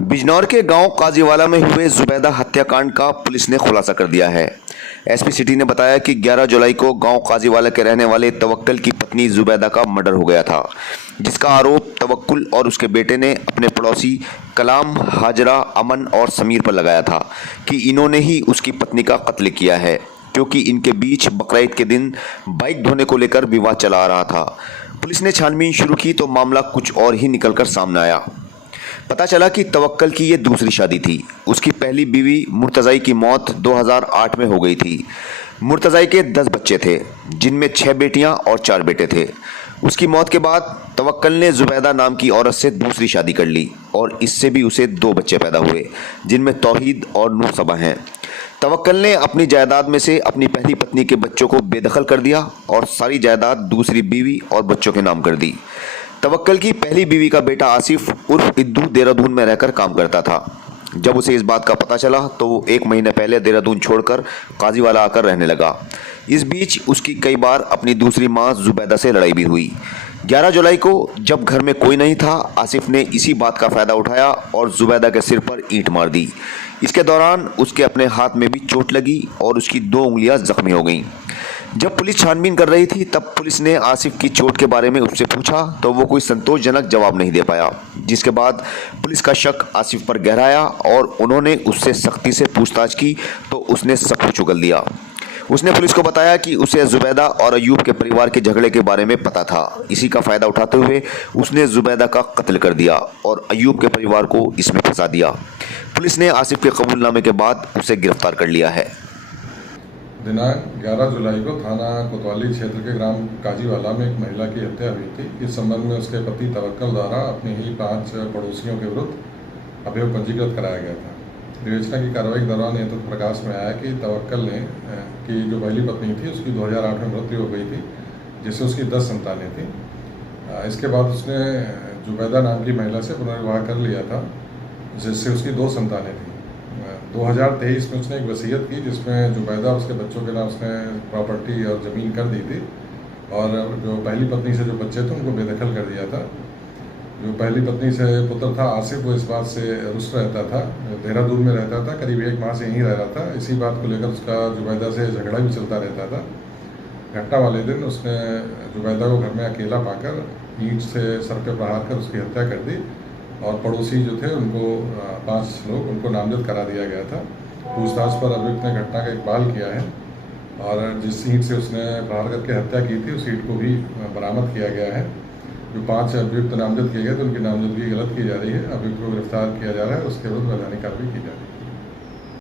बिजनौर के गांव काजीवाला में हुए जुबैदा हत्याकांड का पुलिस ने खुलासा कर दिया है। एसपी सिटी ने बताया कि 11 जुलाई को गांव काजीवाला के रहने वाले तवक्कल की पत्नी जुबैदा का मर्डर हो गया था, जिसका आरोप तवक्कुल और उसके बेटे ने अपने पड़ोसी कलाम, हाजरा, अमन और समीर पर लगाया था कि इन्होंने ही उसकी पत्नी का कत्ल किया है, क्योंकि इनके बीच बकरीद के दिन बाइक धोने को लेकर विवाद चला आ रहा था। पुलिस ने छानबीन शुरू की तो मामला कुछ और ही निकलकर सामने आया। पता चला कि तवक्कल की ये दूसरी शादी थी। उसकी पहली बीवी मुर्तज़ाई की मौत 2008 में हो गई थी। मुर्तज़ाई के 10 बच्चे थे, जिनमें 6 बेटियां और 4 बेटे थे। उसकी मौत के बाद तवक्कल ने जुबैदा नाम की औरत से दूसरी शादी कर ली और इससे भी उसे 2 बच्चे पैदा हुए, जिनमें तौहीद और नूर सबा हैं। तवक्कल ने अपनी जायदाद में से अपनी पहली पत्नी के बच्चों को बेदखल कर दिया और सारी जायदाद दूसरी बीवी और बच्चों के नाम कर दी। तवक्कल की पहली बीवी का बेटा आसिफ उर्फ इद्दू देहरादून में रहकर काम करता था। जब उसे इस बात का पता चला तो वो 1 महीने पहले देहरादून छोड़कर काजीवाला आकर रहने लगा। इस बीच उसकी कई बार अपनी दूसरी मां जुबैदा से लड़ाई भी हुई। 11 जुलाई को जब घर में कोई नहीं था, आसिफ ने इसी बात का फ़ायदा उठाया और जुबैदा के सिर पर ईंट मार दी। इसके दौरान उसके अपने हाथ में भी चोट लगी और उसकी 2 उंगलियां जख्मी हो गईं। जब पुलिस छानबीन कर रही थी तब पुलिस ने आसिफ की चोट के बारे में उससे पूछा तो वो कोई संतोषजनक जवाब नहीं दे पाया, जिसके बाद पुलिस का शक आसिफ पर गहराया और उन्होंने उससे सख्ती से पूछताछ की तो उसने सब कुछ उगल दिया। उसने पुलिस को बताया कि उसे जुबैदा और अयूब के परिवार के झगड़े के बारे में पता था। इसी का फ़ायदा उठाते हुए उसने जुबैदा का कत्ल कर दिया और अयूब के परिवार को इसमें फंसा दिया। पुलिस ने आसिफ के कबूलनामे के बाद उसे गिरफ्तार कर लिया है। दिनांक 11 जुलाई को थाना कोतवाली क्षेत्र के ग्राम काजीवाला में एक महिला की हत्या हुई थी। इस संबंध में उसके पति तवक्कल द्वारा अपनी ही 5 पड़ोसियों के विरुद्ध अभियोग पंजीकृत कराया गया था। विवेचना की कार्रवाई के दौरान यह तथ्य प्रकाश में आया कि तवक्कल ने की जो पहली पत्नी थी उसकी 2008 में मृत्यु हो गई थी, जिससे उसकी 10 संतानें थीं। इसके बाद उसने जुबैदा नाम की महिला से पुनर्विवाह कर लिया था, जिससे उसकी 2 संतानें थीं। 2023 में उसने एक वसीयत की जिसमें जुबैदा उसके बच्चों के नाम उसने प्रॉपर्टी और ज़मीन कर दी थी और जो पहली पत्नी से जो बच्चे थे उनको बेदखल कर दिया था। जो पहली पत्नी से पुत्र था आसिफ, वो इस बात से रुष्ट रहता था, देहरादून में रहता था, करीब 1 माह से यहीं रह रहा था। इसी बात को लेकर उसका जुबैदा से झगड़ा भी चलता रहता था। घटना वाले दिन उसने जुबैदा को घर में अकेला पाकर ईंट से सर पे प्रहार कर उसकी हत्या कर दी और पड़ोसी जो थे उनको 5 लोग उनको नामजद करा दिया गया था। पूछताछ पर अभियुक्त ने घटना का इकबाल किया है और जिस ईंट से उसने प्रहार करके हत्या की थी उस ईंट को भी बरामद किया गया है। जो 5 अभियुक्त नामजद किए गए थे उनकी नामजदगी गलत की जा रही है। अभियुक्त को गिरफ्तार किया जा रहा है, उसके विरुद्ध वैधानिक कार्रवाई की जा रही है।